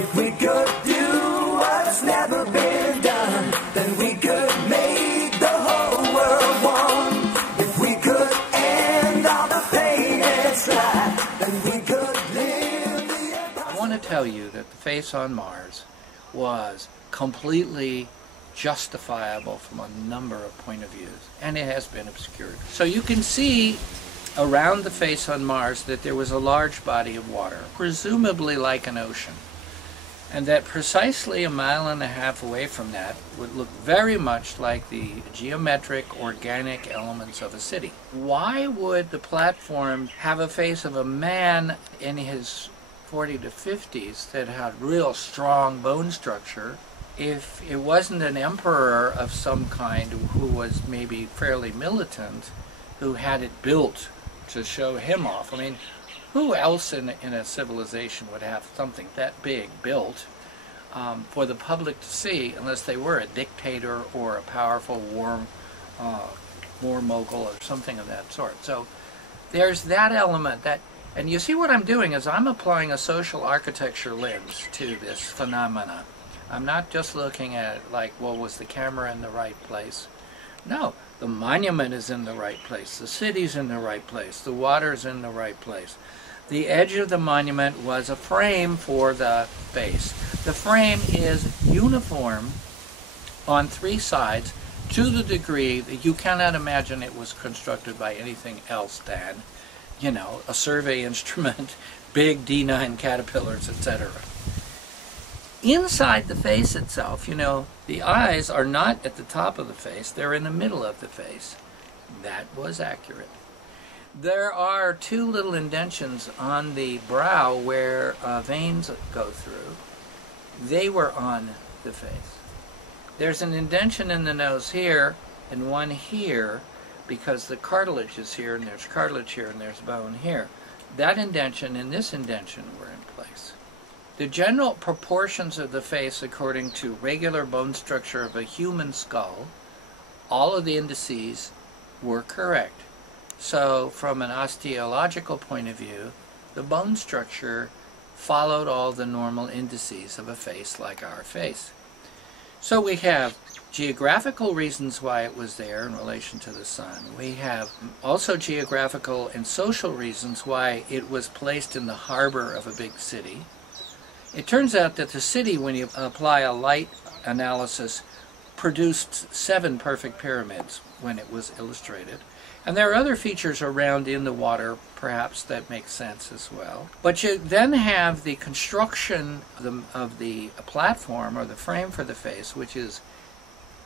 If we could do what's never been done, then we could make the whole world one. If we could end all the pain and strife, then we could live the impossible. I want to tell you that the face on Mars was completely justifiable from a number of point of views, and it has been obscured. So you can see around the face on Mars that there was a large body of water, presumably like an ocean, and that precisely 1.5 miles away from that would look very much like the geometric, organic elements of a city. Why would the platform have a face of a man in his 40s to 50s that had real strong bone structure if it wasn't an emperor of some kind who was maybe fairly militant who had it built to show him off? I mean, who else in a civilization would have something that big built for the public to see unless they were a dictator or a powerful war mogul or something of that sort? So there's that element that, and you see what I'm doing is I'm applying a social architecture lens to this phenomena. I'm not just looking at it like, well, was the camera in the right place? No, the monument is in the right place, the city's in the right place, the water's in the right place. The edge of the monument was a frame for the face. The frame is uniform on 3 sides to the degree that you cannot imagine it was constructed by anything else than, you know, a survey instrument, big D9 caterpillars, etc. Inside the face itself, you know, the eyes are not at the top of the face, they're in the middle of the face. That was accurate. There are 2 little indentions on the brow where veins go through. They were on the face. There's an indention in the nose here and one here because the cartilage is here and there's cartilage here and there's bone here. That indention and this indention were in place. The general proportions of the face according to regular bone structure of a human skull, all of the indices were correct. So from an osteological point of view, the bone structure followed all the normal indices of a face like our face. So we have geographical reasons why it was there in relation to the sun. We have also geographical and social reasons why it was placed in the harbor of a big city. It turns out that the city, when you apply a light analysis, produced 7 perfect pyramids when it was illustrated. And there are other features around in the water, perhaps, that make sense as well. But you then have the construction of the platform, or the frame for the face, which is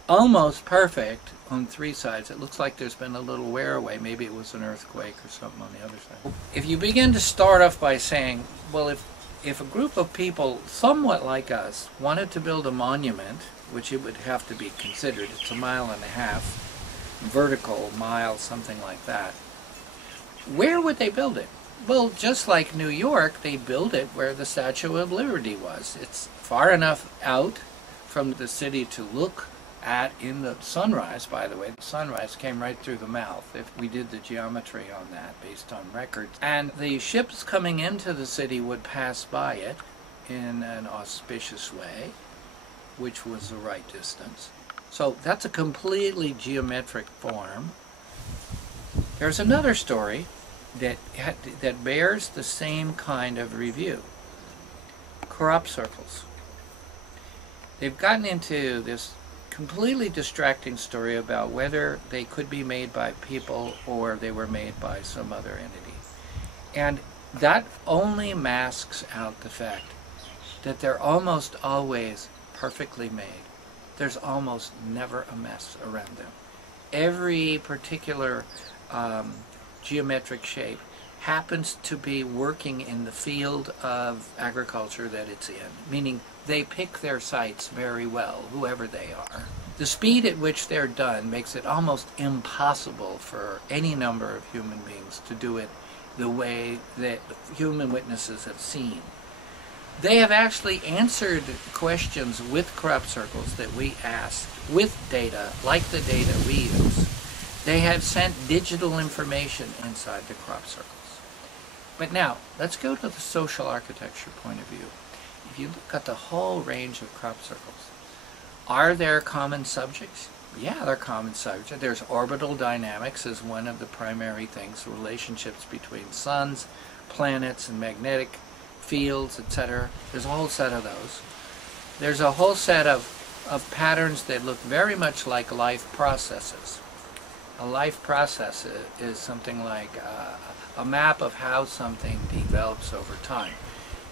almost perfect on 3 sides. It looks like there's been a little wear away. Maybe it was an earthquake or something on the other side. If you begin to start off by saying, well, if a group of people somewhat like us wanted to build a monument, which it would have to be considered, it's 1.5 miles, vertical mile, something like that, where would they build it? Well, just like New York, they built it where the Statue of Liberty was. It's far enough out from the city to look at in the sunrise. By the way, the sunrise came right through the mouth if we did the geometry on that based on records. And the ships coming into the city would pass by it in an auspicious way, which was the right distance. So that's a completely geometric form. There's another story that bears the same kind of review. Crop circles. They've gotten into this completely distracting story about whether they could be made by people or they were made by some other entity. And that only masks out the fact that they're almost always perfectly made. There's almost never a mess around them. Every particular geometric shape happens to be working in the field of agriculture that it's in, meaning they pick their sites very well, whoever they are. The speed at which they're done makes it almost impossible for any number of human beings to do it the way that human witnesses have seen. They have actually answered questions with crop circles that we ask with data, like the data we use. They have sent digital information inside the crop circles. But now, let's go to the social architecture point of view. if you look at the whole range of crop circles, are there common subjects? Yeah, there are common subjects. There's orbital dynamics as one of the primary things, relationships between suns, planets, and magnetic fields, etc. There's a whole set of those. There's a whole set of patterns that look very much like life processes. A life process is something like a map of how something develops over time.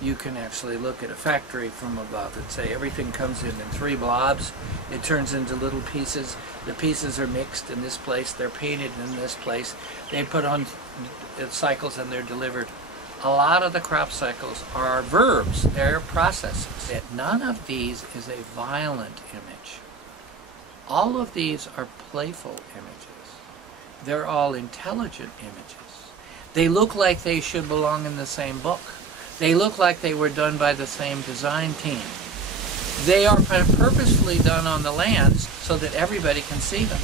You can actually look at a factory from above and say everything comes in 3 blobs, it turns into little pieces, the pieces are mixed in this place, they're painted in this place, they put on cycles and they're delivered. A lot of the crop cycles are verbs, they're processes. None of these is a violent image. All of these are playful images. They're all intelligent images. They look like they should belong in the same book. They look like they were done by the same design team. They are purposefully done on the lands so that everybody can see them.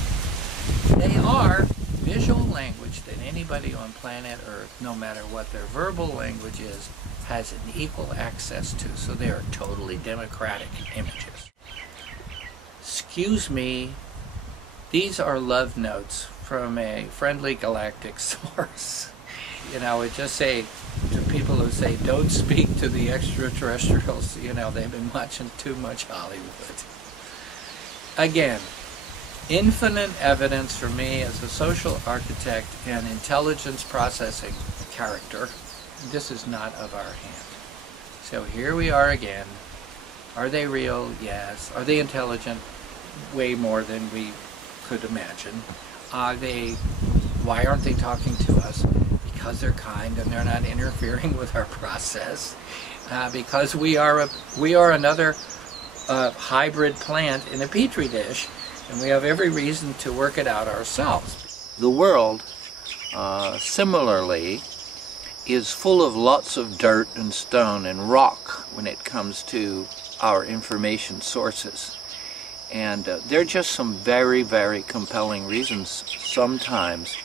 They are visual language that anybody on planet Earth, no matter what their verbal language is, has an equal access to. So they are totally democratic images. Excuse me, these are love notes from a friendly galactic source. You know, it just say to people who say, don't speak to the extraterrestrials, you know, they've been watching too much Hollywood. Again, infinite evidence for me as a social architect and intelligence processing character. This is not of our hand. So here we are again. Are they real? Yes. Are they intelligent? Way more than we could imagine. Why aren't they talking to us? Because they're kind and they're not interfering with our process. Because we are another hybrid plant in a petri dish, and we have every reason to work it out ourselves. The world, similarly, is full of lots of dirt and stone and rock when it comes to our information sources. And there are just some very, very compelling reasons sometimes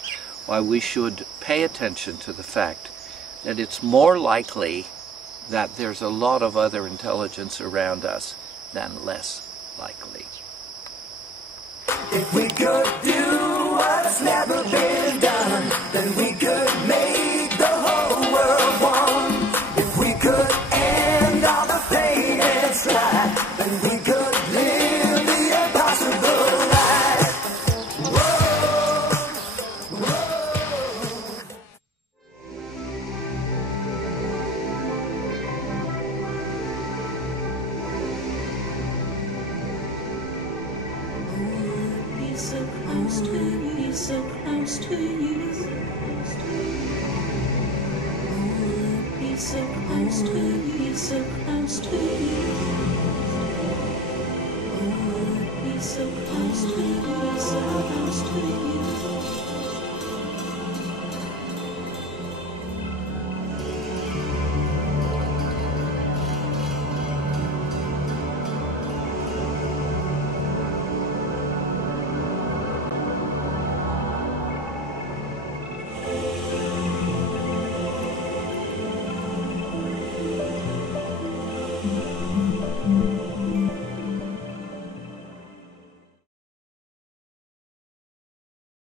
why we should pay attention to the fact that it's more likely that there's a lot of other intelligence around us than less likely. If we could do what's never been done, then we could make the whole world one. If we could end all the pain and strife, then we could live the impossible life. Whoa, whoa. Be so close to you, be so close to you. Be so close to you, be so close to you. Be so close to you, be so close to you.